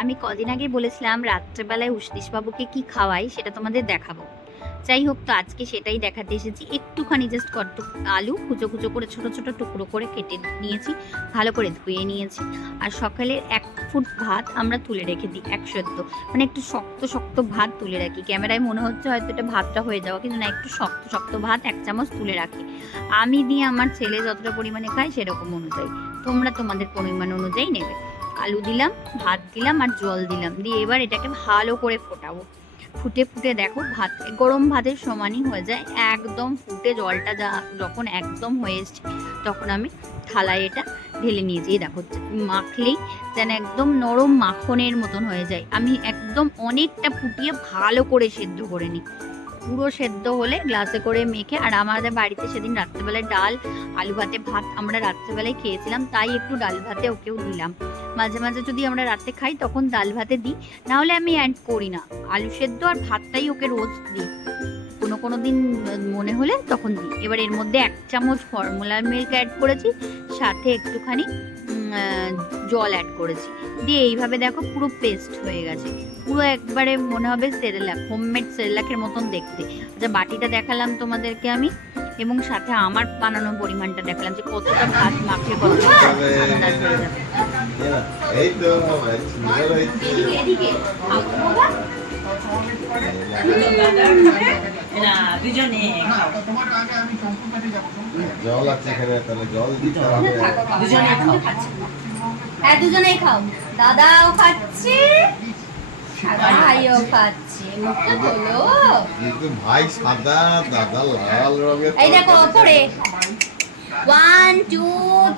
আমি কদিন আগে বলেছিলাম রাত্রেবেলায় উষতীশবাবুকে কি খাওয়াই সেটা তোমাদের দেখাবো। যাই হোক, তো আজকে সেটাই দেখাতে এসেছি। একটুখানি জাস্ট কত আলু কুচো কুচো করে ছোট ছোট টুকরো করে কেটে নিয়েছি, ভালো করে ধুয়ে নিয়েছি। আর সকালে 1 ফুট ভাত আমরা তুলে রেখে দিই, 1 সেদ্ধ, মানে একটু শক্ত শক্ত ভাত তুলে রাখি। ক্যামেরায় মনে হচ্ছে হয়তো এটা ভাতটা হয়ে যাওয়া, কিন্তু না, একটু শক্ত শক্ত ভাত 1 চামচ তুলে রাখি। আমি দিয়ে আমার ছেলে যতটা পরিমাণে খায় সেরকম অনুযায়ী, তোমরা তোমাদের পরিমাণ অনুযায়ী নেবে। আলু দিলাম, ভাত দিলাম আর জল দিলাম, দিয়ে এবার এটাকে ভালো করে ফোটাবো। ফুটে ফুটে দেখো ভাত গরম ভাতের সমানই হয়ে যায়, একদম ফুটে জলটা যখন একদম হয়ে এসছে তখন আমি থালায় এটা ঢেলে নিয়েছি। দেখো মাখলেই যেন একদম নরম মাখনের মতন হয়ে যায়। আমি একদম অনেকটা ফুটিয়ে ভালো করে সেদ্ধ করে নিই। পুরো সেদ্ধ হলে গ্লাসে করে মেখে, আর আমাদের বাড়িতে সেদিন রাত্রেবেলায় ডাল আলু ভাতে ভাত আমরা রাত্রেবেলায় খেয়েছিলাম, তাই একটু ডাল ভাতে ওকেও দিলাম। মাঝে মাঝে যদি আমরা রাতে খাই তখন ডাল ভাতে দিই, নাহলে আমি অ্যাড করি না। আলু সেদ্ধ আর ভাতটাই ওকে রোজ দিই, কোনো কোনো দিন মনে হলে তখন দিই। এবার এর মধ্যে 1 চামচ ফর্মুলা মিল্ক অ্যাড করেছি, সাথে একটুখানি জল অ্যাড করেছি, দিয়ে এইভাবে দেখো পুরো পেস্ট হয়ে গেছে। পুরো একবারে মনে হবে সেরেলাক, হোমমেড সেরেলাকের মতন দেখতে। আচ্ছা, বাটিটা দেখালাম তোমাদেরকে আমি, এবং সাথে আমার বানানো পরিমাণটা দেখালাম যে কতটা ভাত মাখলে কতটা আন্দাজ হয়ে যাবে। এই তো সুন্দর হয়েছে। এদিকে বাবা জল আছে এখানে, তাহলে জল দিতে হবে। হ্যাঁ, দুজনেই খাও। দাদাও খাচ্ছে আর ভাইও খাচ্ছে। মুখটা তোলো। কিন্তু ভাই সাদা, দাদা লাল রঙের। এই দেখো ওপরে 1 2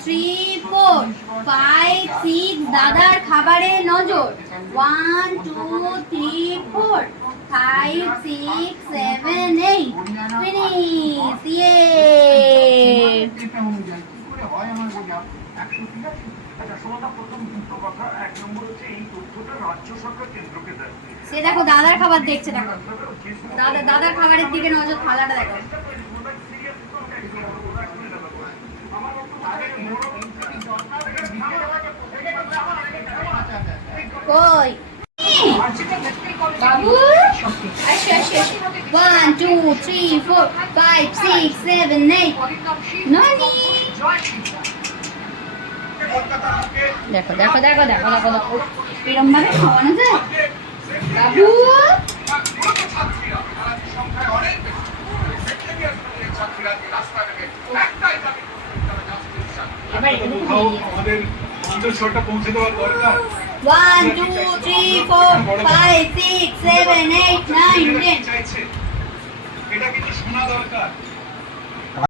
3 4 5 6 দাদার খাবারের নজর। 1 2 3 4 5 6 7 8 ফিনিশ। ইয়ে সে দেখো দাদার খাবার দেখছে, দেখো দাদার খাবারের দিকে নজর, থালাটা দেখো। কই বাবু? আসো আসো। 1 2 3 4 5 6 7 8 ননি। দেখো দেখো দেখো দেখো দেখো দেখো, এরম ভাবে খাওয়ানো যায় বাবু? এবার এখানে আমাদের অঞ্চলটা পৌঁছে দেওয়ার দরকার। 1 2 3 4 5 6 7 8 9 10 চাইছে এটা কিন্তু শোনা দরকার।